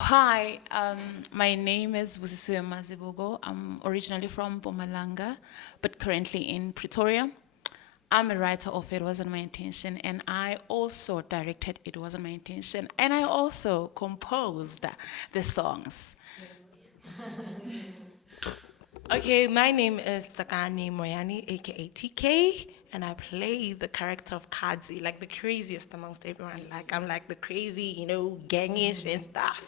Hi, my name is Busisiwe Mazibuko. I'm originally from Mpumalanga, but currently in Pretoria. I'm a writer of It Wasn't My Intention, and I also directed It Wasn't My Intention, and I also composed the songs. Okay, my name is Tsakani Moyani, aka TK, and I play the character of Kadzi, like the craziest amongst everyone. Like I'm like the crazy, gangish and stuff.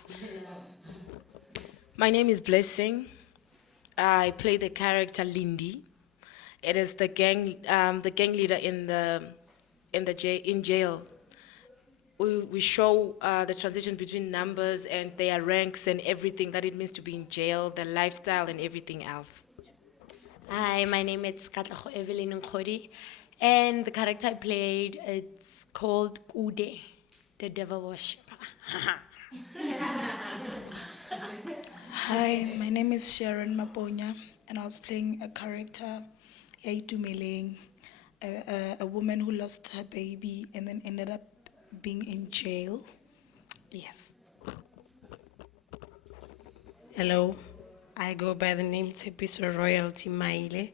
My name is Blessing. I play the character Lindy. It is the gang leader in jail. We show the transition between numbers and their ranks and everything that it means to be in jail, the lifestyle and everything else. Hi, my name is Katlago Evelyn Nkodi, and the character I played, it's called Kude, the devil worshipper. Hi, my name is Sharon Maponya, and I was playing a character, Yaitu Meleng, a woman who lost her baby and then ended up being in jail. Yes. Hello, I go by the name Tepiso Royalty Maile,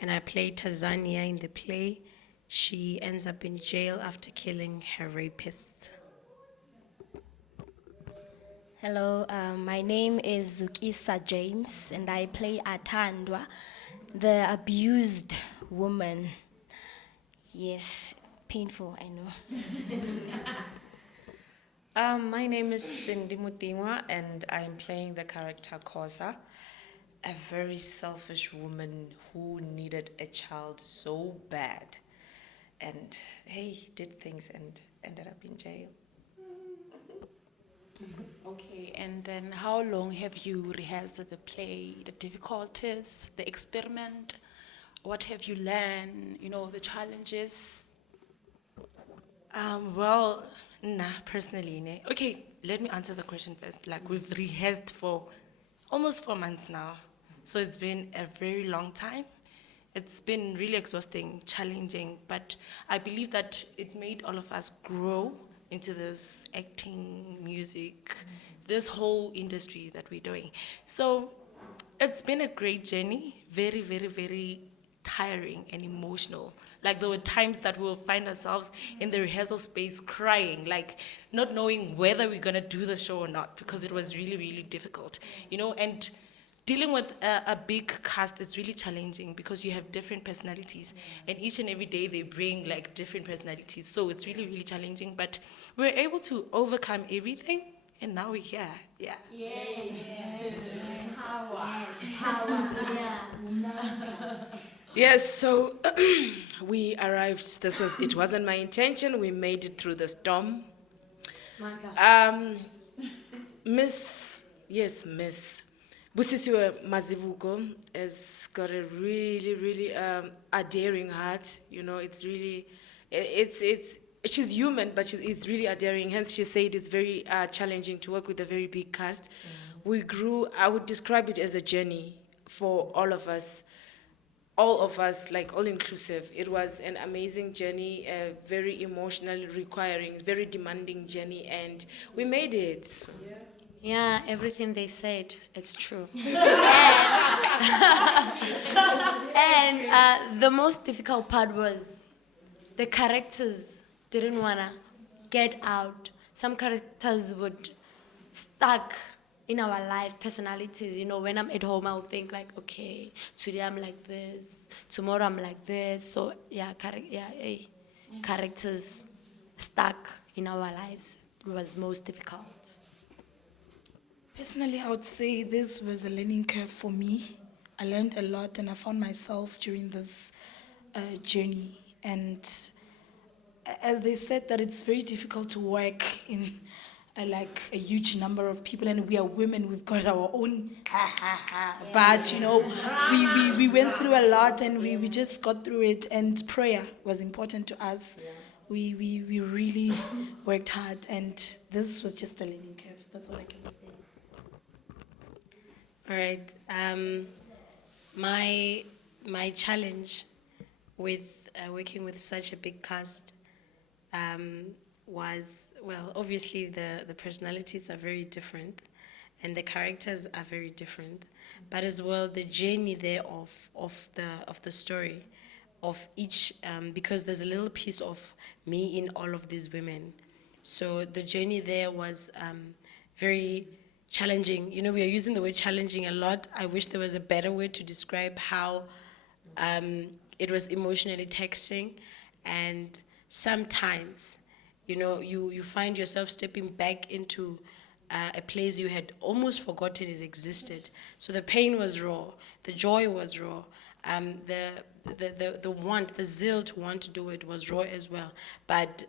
and I play Tanzania in the play. She ends up in jail after killing her rapist. Hello, my name is Zukisa James, and I play Atandwa, the abused woman. Yes, painful, I know. My name is Cindy Mutingwa, and I'm playing the character Kosa, a very selfish woman who needed a child so bad, and hey, did things and ended up in jail. Okay, and then how long have you rehearsed the play, the difficulties, the experiment? What have you learned, the challenges? Well, personally, ne. Okay, let me answer the question first. Like, we've rehearsed for almost 4 months now. So it's been a very long time. It's been really exhausting, challenging, but I believe that it made all of us grow into this acting, music, this whole industry that we're doing. So it's been a great journey, very, very, very tiring and emotional. Like there were times that we'll find ourselves in the rehearsal space crying, like not knowing whether we're gonna do the show or not, because it was really, really difficult, and dealing with a big cast is really challenging because you have different personalities, and each and every day they bring like different personalities. So it's really, really challenging, but we're able to overcome everything, and now we're here. Yeah. Yes, so we arrived. It wasn't my intention. We made it through the storm. Um, Miss Busisiwe Mazibuko has got a really, really a daring heart. It's really, it's she's human, but it's really a daring. Hence, she said it's very challenging to work with a very big cast. We grew. I would describe it as a journey for all of us, like all inclusive. It was an amazing journey, a very emotional, requiring, very demanding journey, and we made it. So. Yeah, everything they said, it's true. And the most difficult part was the characters didn't want to get out. Some characters would stuck in our life personalities. When I'm at home, I'll think like, okay, today I'm like this, tomorrow I'm like this. So yeah, characters stuck in our lives was most difficult. Personally, I would say this was a learning curve for me. I learned a lot and I found myself during this journey. And as they said, that it's very difficult to work in like a huge number of people, and we are women, we've got our own but we went through a lot, and we just got through it, and prayer was important to us. We really worked hard, and this was just a learning curve. That's all I can say. All right. My challenge with working with such a big cast was, well, obviously the personalities are very different and the characters are very different, but as well the journey there of the story of each, because there's a little piece of me in all of these women. So the journey there was very challenging. You know, we are using the word challenging a lot. I wish there was a better word to describe how it was emotionally taxing, and sometimes, you know, you find yourself stepping back into a place you had almost forgotten it existed. So the pain was raw, the joy was raw, the want, the zeal to want to do it was raw as well. But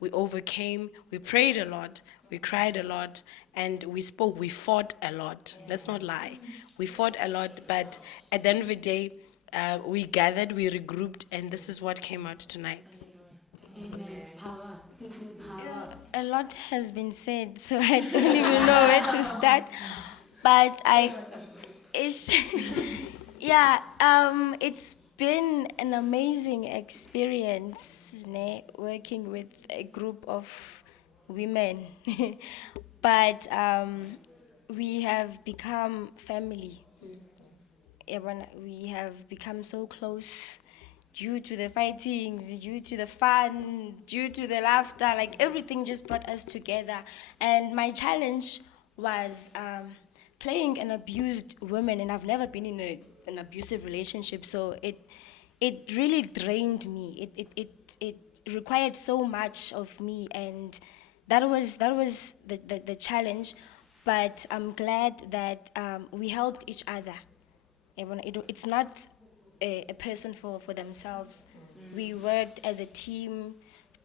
we overcame, we prayed a lot, we cried a lot, and we spoke, we fought a lot. Let's not lie. We fought a lot, but at the end of the day, we gathered, we regrouped, and this is what came out tonight. A lot has been said, so I don't even know where to start. But it's been an amazing experience, ne, working with a group of women. But we have become family. We have become so close due to the fightings, due to the fun, due to the laughter. Like, everything just brought us together. And my challenge was playing an abused woman, and I've never been in an abusive relationship, so it really drained me. It required so much of me, and that was the challenge. But I'm glad that we helped each other. It's not a person for themselves. We worked as a team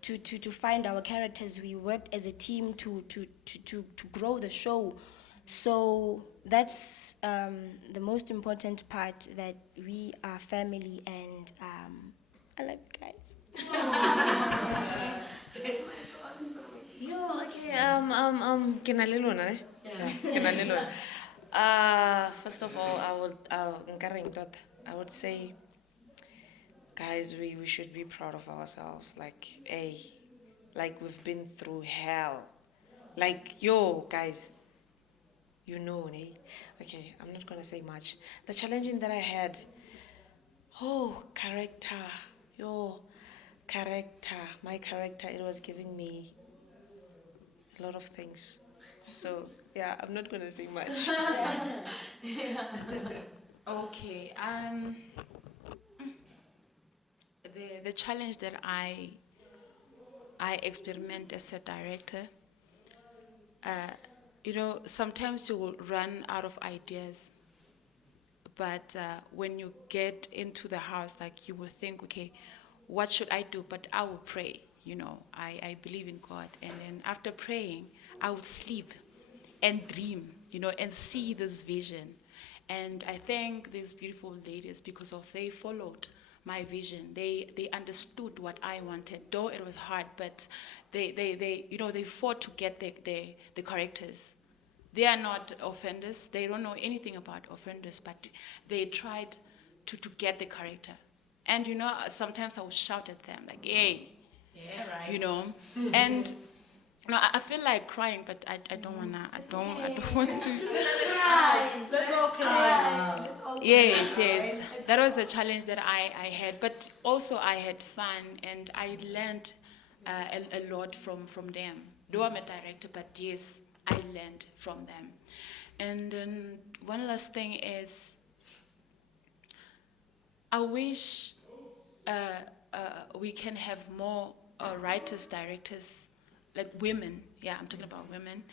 to find our characters. We worked as a team to grow the show. So that's the most important part, that we are family, and I love you guys. Yo, okay, ke na le lona, ne? Yeah, ke na le lona. First of all, I would say, guys, we should be proud of ourselves. Like, hey, like, we've been through hell. Like, yo, guys, you know, ne? Okay, I'm not gonna say much. The challenging that I had, character, my character, it was giving me a lot of things. So, yeah, I'm not gonna say much. Okay. The challenge that I experiment as a director, you know, sometimes you will run out of ideas, but when you get into the house, like, you will think, okay, what should I do? But I will pray, you know, I believe in God. And then after praying, I would sleep and dream, you know, and see this vision. And I thank these beautiful ladies because they followed my vision. They understood what I wanted, though it was hard, but they you know, they fought to get the characters. They are not offenders. They don't know anything about offenders, but they tried to get the character. And, you know, sometimes I would shout at them, like, hey, Yeah, right. you know, and no, I feel like crying, but I don't wanna. I don't want to. Let's all cry. Yes. That was the challenge that I had, but also I had fun, and I learned a lot from them. Though I'm a director, but yes, I learned from them. And then one last thing is, I wish we can have more writers, directors, like women. Yeah, I'm talking about women,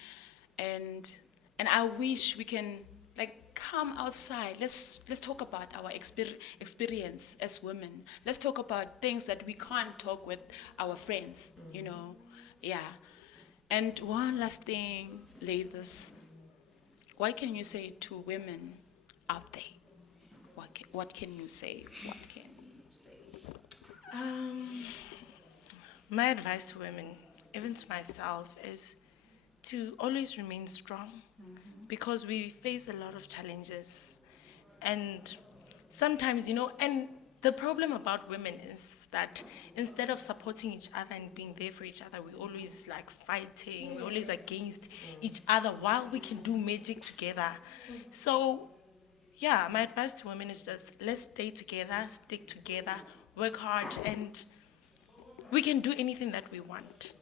and I wish we can, like, come outside. Let's talk about our experience as women. Let's talk about things that we can't talk with our friends. You know, yeah. And one last thing, ladies, what can you say to women out there? What can you say? What can you say? My advice to women, even to myself, is to always remain strong, because we face a lot of challenges. And sometimes, you know, and the problem about women is that instead of supporting each other and being there for each other, we always like fighting, we're always against each other while we can do magic together. So yeah, my advice to women is just let's stay together, stick together, work hard, and we can do anything that we want.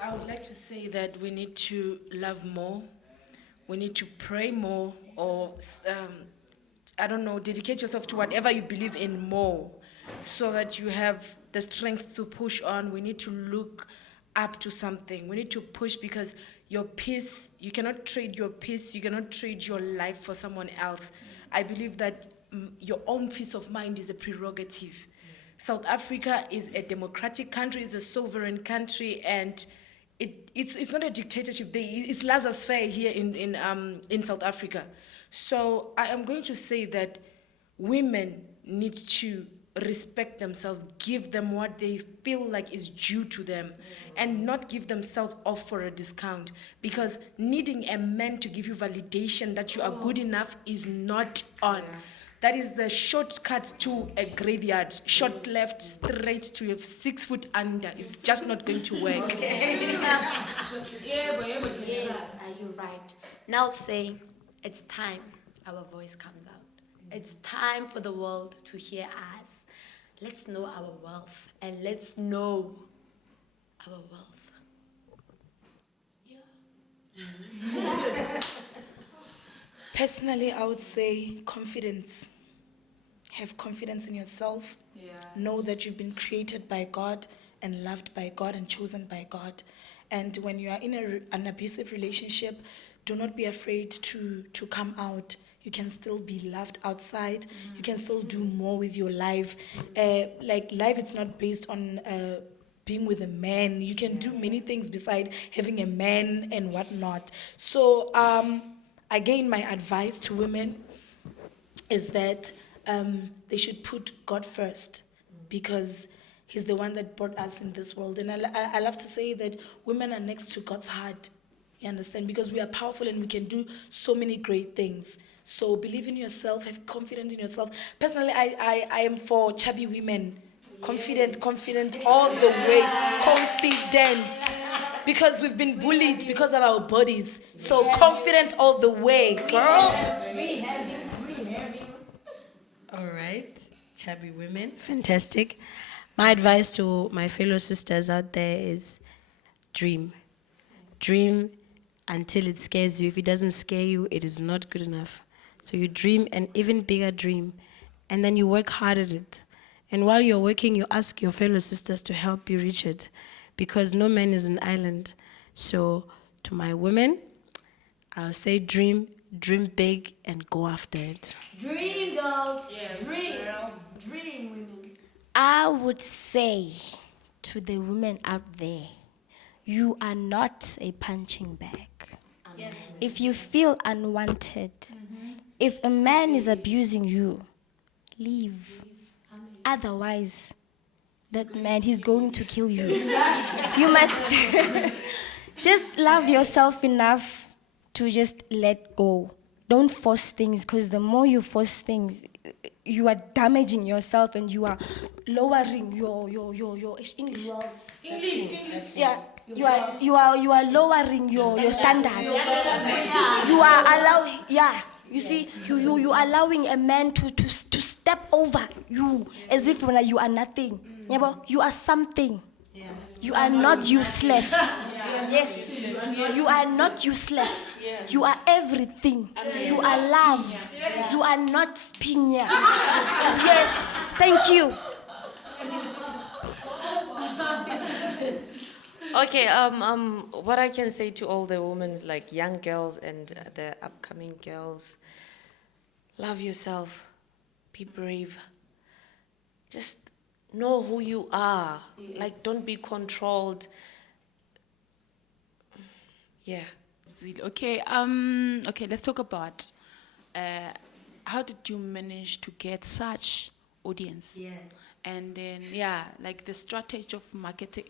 I would like to say that we need to love more, we need to pray more, or I don't know, dedicate yourself to whatever you believe in more, so that you have the strength to push on. We need to look up to something. We need to push, because your peace, you cannot trade your peace, you cannot trade your life for someone else. I believe that your own peace of mind is a prerogative. South Africa is a democratic country, it's a sovereign country, and it's not a dictatorship. It's laissez-faire here in South Africa. So I am going to say that women need to respect themselves, give them what they feel like is due to them, and not give themselves off for a discount. Because needing a man to give you validation that you are good enough is not on. That is the shortcut to a graveyard. Short left, straight to a 6 foot under. It's just not going to work. Yes, are you right? Now say, it's time our voice comes out. It's time for the world to hear us. Let's know our wealth, and let's know our wealth. Personally, I would say confidence. Have confidence in yourself. Know that you've been created by God and loved by God and chosen by God. And when you are in an abusive relationship, do not be afraid to come out. You can still be loved outside. You can still do more with your life. Like life, it's not based on being with a man. You can do many things beside having a man and whatnot. So again, my advice to women is that they should put God first, because He's the one that brought us in this world. And I love to say that women are next to God's heart. You understand? Because we are powerful and we can do so many great things. So believe in yourself, have confidence in yourself. Personally, I am for chubby women. Confident all the way. Confident. Because we've been bullied because of our bodies. So confident all the way, girl. All right, chubby women, fantastic. My advice to my fellow sisters out there is dream. Dream until it scares you. If it doesn't scare you, it is not good enough. So you dream an even bigger dream, and then you work hard at it. And while you're working, you ask your fellow sisters to help you reach it, because no man is an island. So to my women, I'll say dream big, and go after it. Dream, girls. Yes. Dream, women. I would say to the women out there, you are not a punching bag. Yes. If you feel unwanted, if a man is abusing you, leave. Otherwise, that man, he's going to kill you. You must just love yourself enough to just let go. Don't force things, because the more you force things, you are damaging yourself and you are lowering your English. Yeah, you are lowering your standards. You are allowing, you see, you are allowing a man to step over you as if you are nothing. You are something. You are not useless. Yes, you are not useless. You are everything. You are love. You are not spinya. Yes, thank you. Okay, what I can say to all the women, like young girls and the upcoming girls, love yourself, be brave, just know who you are. Yes. Like, don't be controlled. Yeah. Okay, let's talk about how did you manage to get such audience? Yes. And then, like the strategy of marketing.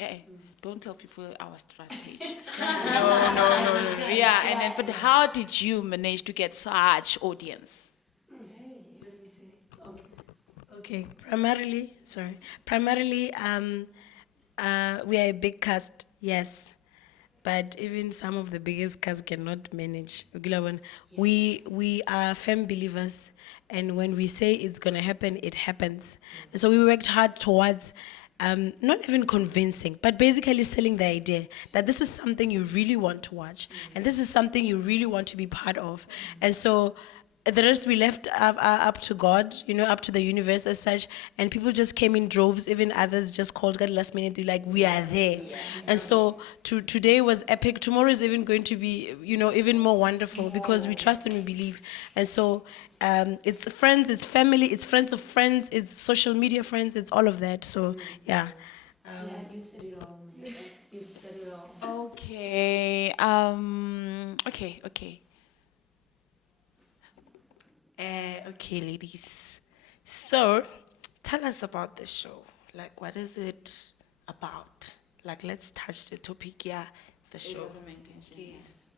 Don't tell people our strategy. No. Yeah, and then, but how did you manage to get such audience? Okay, primarily, we are a big cast, yes. But even some of the biggest casts cannot manage. We are firm believers, and when we say it's gonna happen, it happens. And so we worked hard towards not even convincing, but basically selling the idea that this is something you really want to watch, and this is something you really want to be part of. And so the rest we left up to God, up to the universe as such, and people just came in droves. Even others just called God last minute, like, we are there. And so today was epic. Tomorrow is even going to be, even more wonderful, because we trust and we believe. And so it's friends, it's family, it's friends of friends, it's social media friends, it's all of that. So yeah. You said it all. Man. You said it all. Okay. Okay. Okay, ladies. So, tell us about the show. Like, what is it about? Like, let's touch the topic here, the show. It wasn't my intention. Yes.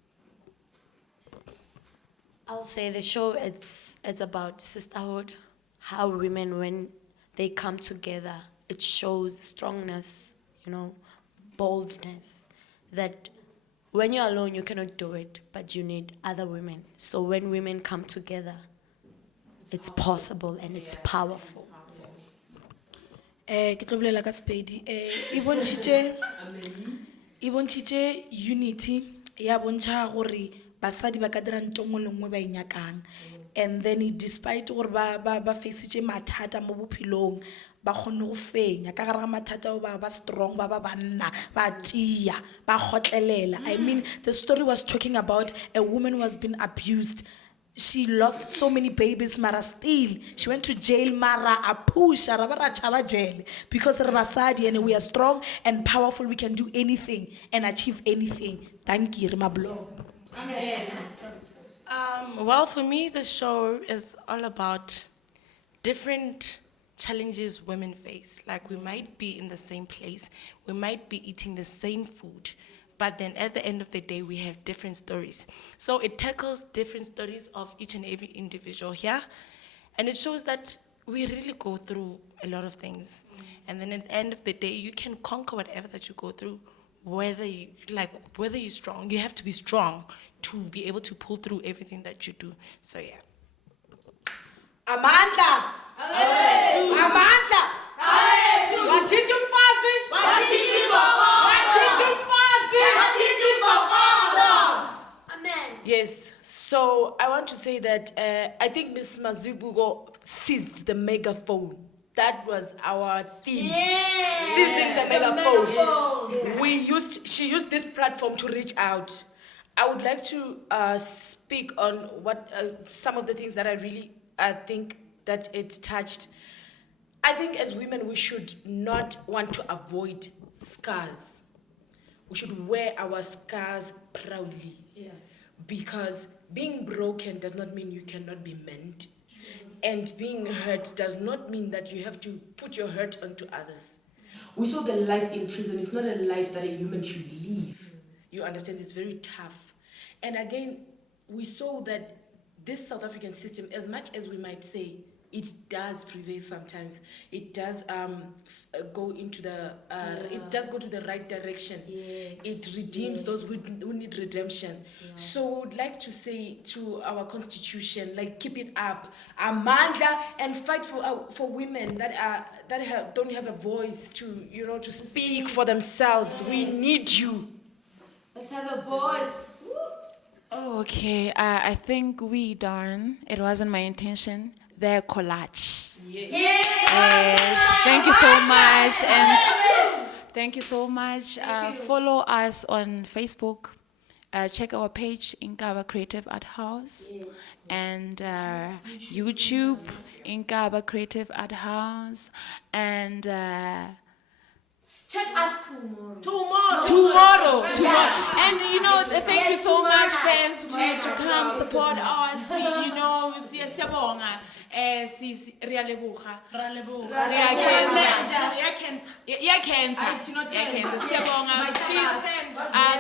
I'll say the show, it's about sisterhood, how women, when they come together, it shows strongness, boldness, that when you're alone, you cannot do it, but you need other women. So when women come together, it's possible and it's powerful. Ke tlo bolela ka Sepedi. E bontshitse unity ya bontsha gore basadi ba ka dira ntho nngwe le nngwe ba e nyakang. And then despite gore ba faceitse mathata mo bophelong, ba kgonne go fenya ka gare ga mathata o ba strong, ba banna, ba tia, ba gotlelela. I mean, the story was talking about a woman who has been abused. She lost so many babies, mara still she went to jail, mara a push, ra chava jail, because re basadi and we are strong and powerful. We can do anything and achieve anything. Thank you, Mablo. Well, for me, the show is all about different challenges women face. Like, we might be in the same place, we might be eating the same food, but then at the end of the day, we have different stories. So it tackles different stories of each and every individual here. And it shows that we really go through a lot of things. And then at the end of the day, you can conquer whatever that you go through, whether you're strong. You have to be strong to be able to pull through everything that you do. So yeah. Amandla! Amandla! Wathinta umfazi! Wathinta umfazi! Amen. Yes, so I want to say that I think Miss Mazibuko seized the megaphone. That was our theme. Seizing the megaphone. She used this platform to reach out. I would like to speak on what some of the things that I think that it touched. I think as women, we should not want to avoid scars. We should wear our scars proudly. Yeah. Because being broken does not mean you cannot be mended. And being hurt does not mean that you have to put your hurt onto others. We saw the life in prison. It's not a life that a human should live. You understand? It's very tough. And again, we saw that this South African system, as much as we might say, it does prevail sometimes. It does go into it does go to the right direction. Yes. It redeems those who need redemption. Yeah. So we'd like to say to our constitution, like, keep it up, amandla, and fight for women that don't have a voice to speak for themselves. Yes. We need you. Let's have a voice. Oh, okay. I think we done. It wasn't my intention. Their collage. Yes. Thank you so much. And thank you so much. Follow us on Facebook. Check our page, Inkaba Creative Art House. Yes. And YouTube, Inkaba Creative Art House. And Check us tomorrow. And thank you so much, fans, to come support us. Siyabonga. Please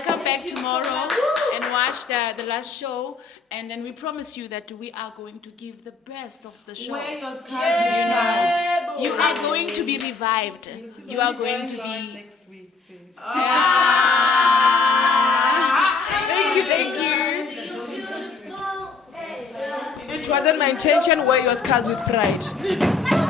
come back tomorrow and watch the last show, and then we promise you that we are going to give the best of the show. Wear your scarves. You are going to be revived. You are going to be. Next week. Thank you. It wasn't my intention. Wear your scars with pride.